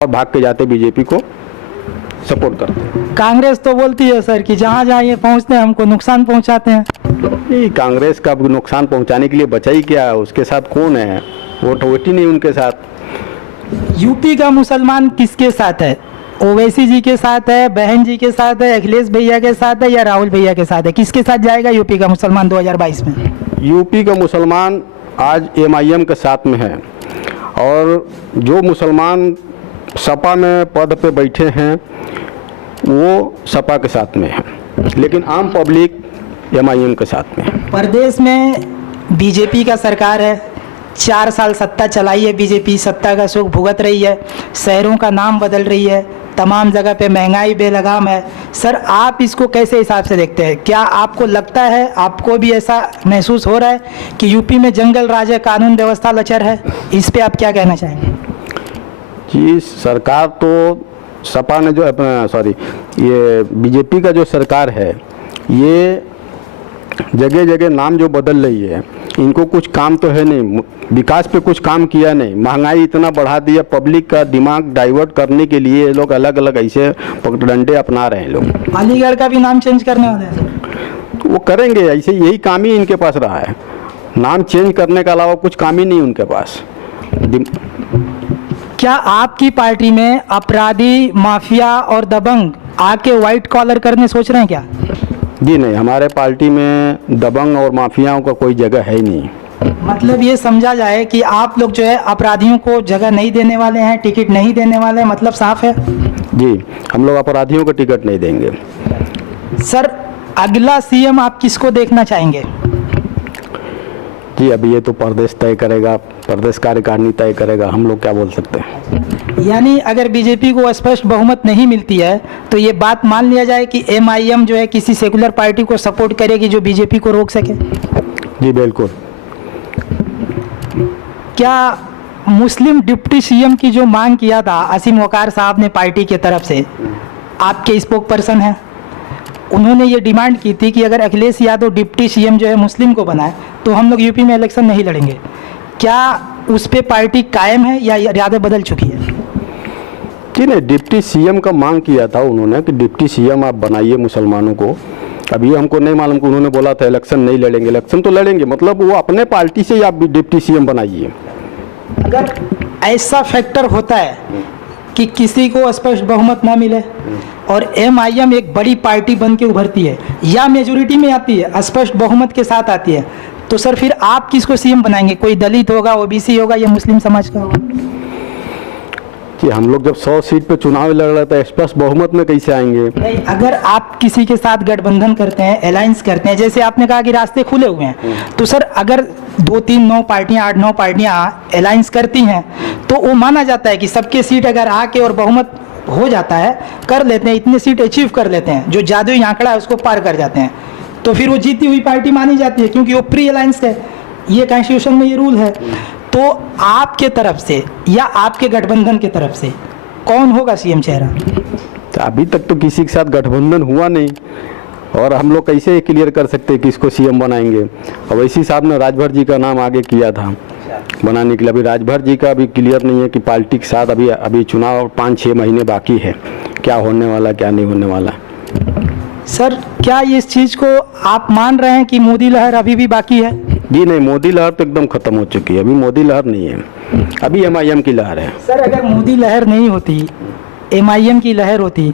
और भाग के जाते बीजेपी को सपोर्ट करते। कांग्रेस तो बोलती है सर कि जहाँ जहाँ ये पहुँचते हैं हमको नुकसान पहुँचाते हैं। नहीं, कांग्रेस का नुकसान पहुंचाने के लिए बचा ही क्या है? उसके साथ कौन है? वोट ही नहीं उनके साथ। यूपी का मुसलमान किसके साथ है? ओवैसी जी के साथ है, बहन जी के साथ है, अखिलेश भैया के साथ है या राहुल भैया के साथ है? किसके साथ जाएगा यूपी का मुसलमान 2022 में? यूपी का मुसलमान आज MIM के साथ में है और जो मुसलमान सपा में पद पे बैठे हैं वो सपा के साथ में है, लेकिन आम पब्लिक MIM के साथ में है। प्रदेश में बीजेपी का सरकार है, 4 साल सत्ता चलाई है बीजेपी, सत्ता का सुख भुगत रही है, शहरों का नाम बदल रही है, तमाम जगह पे महंगाई बेलगाम है। सर आप इसको कैसे हिसाब से देखते हैं? क्या आपको लगता है, आपको भी ऐसा महसूस हो रहा है कि यूपी में जंगल राज है, कानून व्यवस्था लचर है? इस पे आप क्या कहना चाहेंगे? जी, सरकार तो सपा ने जो अपना ये बीजेपी का जो सरकार है ये जगह जगह नाम जो बदल रही है, इनको कुछ काम तो है नहीं, विकास पे कुछ काम किया नहीं, महंगाई इतना बढ़ा दिया, पब्लिक का दिमाग डाइवर्ट करने के लिए ये लोग अलग अलग ऐसे पगडंडे अपना रहे हैं लोग। अलीगढ़ का भी नाम चेंज करने वाले हैं? वो करेंगे ऐसे, यही काम ही इनके पास रहा है, नाम चेंज करने के अलावा कुछ काम ही नहीं उनके पास। क्या आपकी पार्टी में अपराधी, माफिया और दबंग आके व्हाइट कॉलर करने सोच रहे हैं क्या? जी नहीं, हमारे पार्टी में दबंग और माफियाओं का कोई जगह है ही नहीं। मतलब ये समझा जाए कि आप लोग जो है अपराधियों को जगह नहीं देने वाले हैं, टिकट नहीं देने वाले हैं, मतलब साफ है? जी, हम लोग अपराधियों को टिकट नहीं देंगे। सर अगला CM आप किसको देखना चाहेंगे? जी अभी ये तो प्रदेश तय करेगा, प्रदेश कार्यकारिणी तय करेगा, हम लोग क्या बोल सकते हैं। यानी अगर बीजेपी को स्पष्ट बहुमत नहीं मिलती है तो ये बात मान लिया जाए कि MIM जो है किसी सेकुलर पार्टी को सपोर्ट करेगी जो बीजेपी को रोक सके? जी बिल्कुल। क्या मुस्लिम डिप्टी CM की जो मांग किया था असीम वकार साहब ने पार्टी की तरफ से, आपके स्पोक पर्सन हैं, उन्होंने ये डिमांड की थी कि अगर अखिलेश यादव डिप्टी CM जो है मुस्लिम को बनाए तो हम लोग यूपी में इलेक्शन नहीं लड़ेंगे। क्या उस पे पार्टी कायम है या इरादे बदल चुकी है? जी नहीं, डिप्टी CM का मांग किया था उन्होंने कि डिप्टी CM आप बनाइए मुसलमानों को। अभी हमको नहीं मालूम कि उन्होंने बोला था इलेक्शन नहीं लड़ेंगे, इलेक्शन तो लड़ेंगे, मतलब वो अपने पार्टी से ही आप डिप्टी CM बनाइए। अगर ऐसा फैक्टर होता है कि किसी को स्पष्ट बहुमत ना मिले और MIM एक बड़ी पार्टी बन के उभरती है या मेजोरिटी में आती है, स्पष्ट बहुमत के साथ आती है, तो सर फिर आप किसको CM बनाएंगे? कोई दलित होगा, OBC होगा या मुस्लिम समाज का होगा? कि हम लोग जब 100 सीट पे चुनाव लड़ रहे थे, स्पष्ट बहुमत में कैसे आएंगे? नहीं, अगर आप किसी के साथ गठबंधन करते हैं, अलायंस करते हैं, जैसे आपने कहा कि रास्ते खुले हुए हैं, तो सर अगर 2, 3, 9 पार्टियां, 8, 9 पार्टियां अलायंस करती हैं तो वो माना जाता है कि सबके सीट अगर आके और बहुमत हो जाता है, कर लेते हैं, इतने सीट अचीव कर लेते हैं, जो जादुई आंकड़ा है उसको पार कर जाते हैं, तो फिर वो जीती हुई पार्टी मानी जाती है क्योंकि वो प्री अलायंस है, ये कॉन्स्टिट्यूशन में ये रूल है। तो आपके तरफ से या आपके गठबंधन की तरफ से कौन होगा CM चेहरा? तो अभी तक तो किसी के साथ गठबंधन हुआ नहीं और हम लोग कैसे क्लियर कर सकते हैं किसको CM बनाएंगे। अवैसी साहब ने राजभर जी का नाम आगे किया था बनाने के लिए, अभी राजभर जी का अभी क्लियर नहीं है कि पार्टी के साथ अभी चुनाव 5-6 महीने बाकी है, क्या होने वाला क्या नहीं होने वाला। सर क्या इस चीज़ को आप मान रहे हैं कि मोदी लहर अभी भी बाकी है? जी नहीं, मोदी लहर तो एकदम खत्म हो चुकी है, अभी मोदी लहर नहीं है, अभी MIM की लहर है। सर अगर मोदी लहर नहीं होती, MIM की लहर होती,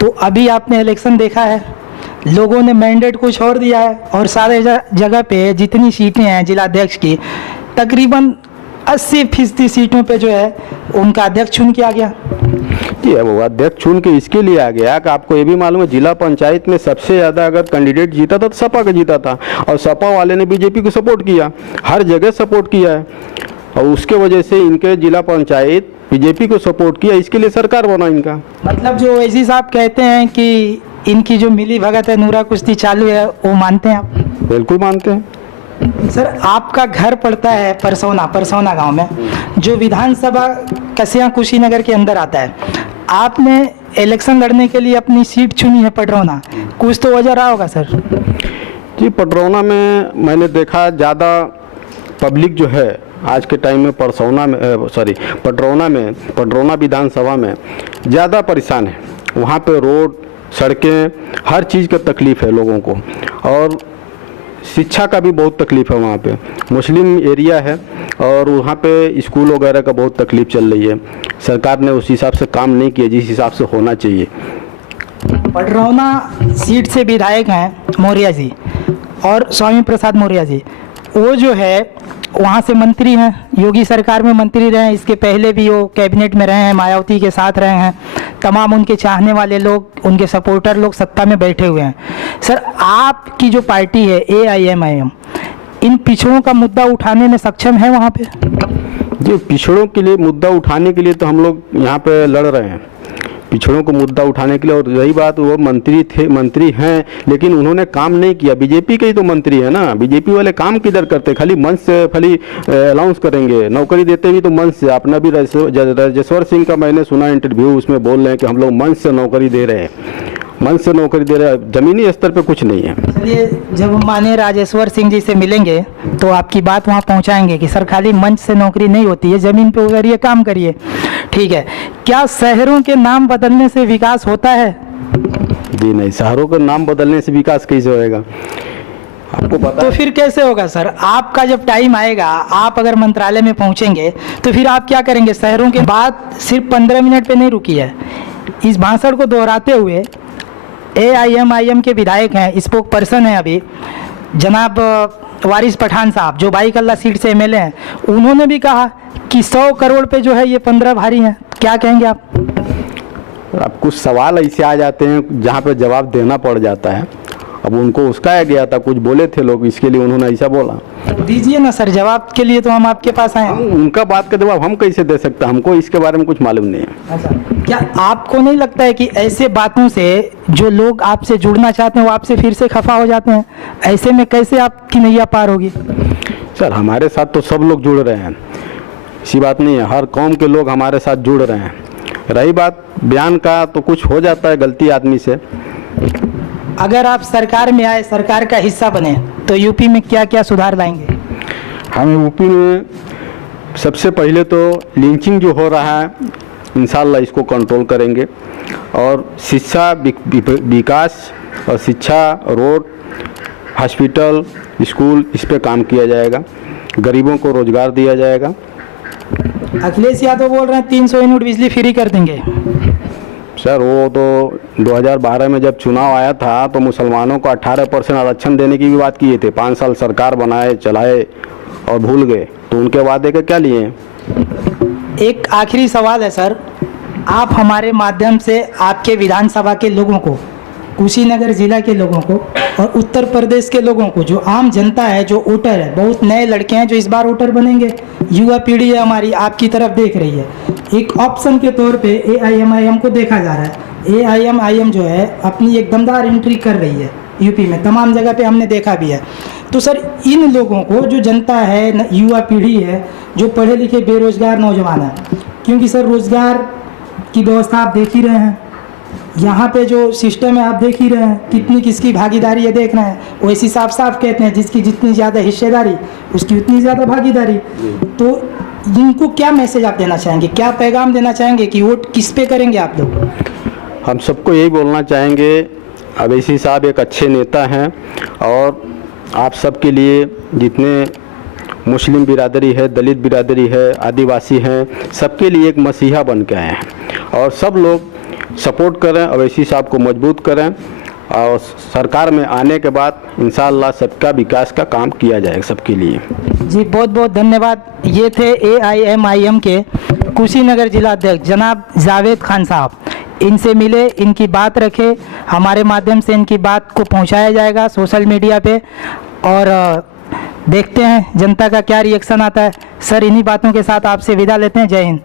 तो अभी आपने इलेक्शन देखा है, लोगों ने मैंडेट कुछ और दिया है और सारे जगह पे जितनी सीटें हैं जिलाध्यक्ष की, तकरीबन 80% सीटों पे जो है उनका अध्यक्ष चुन के आ गया। जी अब वो अध्यक्ष चुन के इसके लिए आ गया कि आपको ये भी मालूम है जिला पंचायत में सबसे ज़्यादा अगर कैंडिडेट जीता था तो सपा का जीता था और सपा वाले ने बीजेपी को सपोर्ट किया, हर जगह सपोर्ट किया है और उसके वजह से इनके जिला पंचायत बीजेपी को सपोर्ट किया, इसके लिए सरकार बना इनका। मतलब जो ओवैसी साहब कहते हैं कि इनकी जो मिली भगत है, नूरा कुश्ती चालू है, वो मानते हैं आप? बिल्कुल मानते हैं। सर आपका घर पड़ता है परसौना गांव में, जो विधानसभा कसिया कुशीनगर के अंदर आता है। आपने इलेक्शन लड़ने के लिए अपनी सीट चुनी है पटरौना, कुछ तो वजह रहा होगा सर? जी पटरौना में मैंने देखा ज़्यादा पब्लिक जो है आज के टाइम में पटरौना विधानसभा में ज़्यादा परेशान है। वहाँ पे रोड, सड़कें, हर चीज़ का तकलीफ़ है लोगों को, और शिक्षा का भी बहुत तकलीफ़ है। वहाँ पे मुस्लिम एरिया है और वहाँ पे स्कूल वगैरह का बहुत तकलीफ़ चल रही है। सरकार ने उस हिसाब से काम नहीं किया जिस हिसाब से होना चाहिए। पटरौना सीट से विधायक हैं मौर्य जी और स्वामी प्रसाद मौर्य जी, वो जो है वहाँ से मंत्री हैं, योगी सरकार में मंत्री रहे हैं, इसके पहले भी वो कैबिनेट में रहे हैं, मायावती के साथ रहे हैं। तमाम उनके चाहने वाले लोग, उनके सपोर्टर लोग सत्ता में बैठे हुए हैं। सर, आपकी जो पार्टी है AIMIM, इन पिछड़ों का मुद्दा उठाने में सक्षम है वहाँ पे? जी, पिछड़ों के लिए मुद्दा उठाने के लिए तो हम लोग यहाँ पे लड़ रहे हैं, पिछड़ों को मुद्दा उठाने के लिए। और रही बात, वो मंत्री हैं लेकिन उन्होंने काम नहीं किया। बीजेपी के ही तो मंत्री है ना, बीजेपी वाले काम किधर करते? खाली मंच से खाली अनाउंस करेंगे, नौकरी देते भी तो मंच से। अपना भी राजेश्वर सिंह का मैंने सुना इंटरव्यू, उसमें बोल रहे हैं कि हम लोग मंच से नौकरी दे रहे हैं, मंच से नौकरी दे रहे हैं, ज़मीनी स्तर पे कुछ नहीं है। चलिए, जब हम माने राजेश्वर सिंह जी से मिलेंगे तो आपकी बात वहाँ पहुँचाएंगे कि सर खाली मंच से नौकरी नहीं होती है, ज़मीन पे उतरिए, काम करिए। ठीक है, क्या शहरों के नाम बदलने से विकास होता है? जी नहीं, शहरों के नाम बदलने से विकास कैसे होएगा? आपको पता तो फिर कैसे होगा सर? आपका जब टाइम आएगा, आप अगर मंत्रालय में पहुँचेंगे तो फिर आप क्या करेंगे? शहरों के बात सिर्फ 15 मिनट पे नहीं रुकी है। इस भाषण को दोहराते हुए AIMIM के विधायक हैं, स्पोक पर्सन हैं अभी जनाब वारिस पठान साहब, जो बाईकल्ला सीट से MLA हैं, उन्होंने भी कहा कि 100 करोड़ पे जो है ये 15 भारी हैं। क्या कहेंगे आप? अब कुछ सवाल ऐसे आ जाते हैं जहाँ पे जवाब देना पड़ जाता है। अब उनको उसका गया था, कुछ बोले थे लोग, इसके लिए उन्होंने ऐसा बोला। दीजिए ना सर, जवाब के लिए तो हम आपके पास आए हैं। उनका बात का जवाब हम कैसे दे सकते हैं? हमको इसके बारे में कुछ मालूम नहीं है। अच्छा, क्या आपको नहीं लगता है कि ऐसे बातों से जो लोग आपसे जुड़ना चाहते हैं वो आपसे फिर से खफा हो जाते हैं? ऐसे में कैसे आपकी नैया पार होगी? सर, हमारे साथ तो सब लोग जुड़ रहे हैं, ऐसी बात नहीं है, हर कौम के लोग हमारे साथ जुड़ रहे हैं। रही बात बयान का, तो कुछ हो जाता है गलती आदमी से। अगर आप सरकार में आए, सरकार का हिस्सा बने, तो यूपी में क्या क्या सुधार लाएंगे? हम यूपी में सबसे पहले तो लिंचिंग जो हो रहा है, इंशाल्लाह इसको कंट्रोल करेंगे, और शिक्षा विकास और शिक्षा, रोड, हॉस्पिटल, स्कूल, इस पे काम किया जाएगा। गरीबों को रोजगार दिया जाएगा। अखिलेश यादव बोल रहे हैं 300 यूनिट बिजली फ्री कर देंगे। सर, वो तो 2012 में जब चुनाव आया था तो मुसलमानों को 18% आरक्षण देने की भी बात किए थे। 5 साल सरकार बनाए, चलाए और भूल गए, तो उनके वादे के क्या लिए? एक आखिरी सवाल है सर, आप हमारे माध्यम से आपके विधानसभा के लोगों को, कुशीनगर जिला के लोगों को और उत्तर प्रदेश के लोगों को, जो आम जनता है, जो वोटर है, बहुत नए लड़के हैं जो इस बार वोटर बनेंगे, युवा पीढ़ी है हमारी, आपकी तरफ देख रही है, एक ऑप्शन के तौर पे AIMIM को देखा जा रहा है। AIMIM जो है अपनी एक दमदार एंट्री कर रही है यूपी में, तमाम जगह पे हमने देखा भी है। तो सर, इन लोगों को, जो जनता है, युवा पीढ़ी है, जो पढ़े लिखे बेरोजगार नौजवान है, क्योंकि सर रोजगार की व्यवस्था आप देख ही रहे हैं, यहाँ पे जो सिस्टम है आप देख ही रहे हैं, कितनी किसकी भागीदारी है देख रहे हैं। वैसी साफ साफ कहते हैं जिसकी जितनी ज़्यादा हिस्सेदारी उसकी उतनी ज़्यादा भागीदारी। तो इनको क्या मैसेज आप देना चाहेंगे, क्या पैगाम देना चाहेंगे कि वोट किस पे करेंगे आप लोग? हम सबको यही बोलना चाहेंगे, अवैसी साहब एक अच्छे नेता हैं और आप सबके लिए, जितने मुस्लिम बिरादरी है, दलित बिरादरी है, आदिवासी हैं, सबके लिए एक मसीहा बन के आए हैं। और सब लोग सपोर्ट करें, अवैसी साहब को मजबूत करें, और सरकार में आने के बाद इंशाअल्लाह सबका विकास का काम किया जाएगा सबके लिए। जी, बहुत बहुत धन्यवाद। ये थे AIMIM के कुशीनगर जिला अध्यक्ष जनाब जावेद खान साहब। इनसे मिले, इनकी बात रखे, हमारे माध्यम से इनकी बात को पहुंचाया जाएगा सोशल मीडिया पे, और देखते हैं जनता का क्या रिएक्शन आता है। सर, इन्हीं बातों के साथ आपसे विदा लेते हैं। जय हिंद।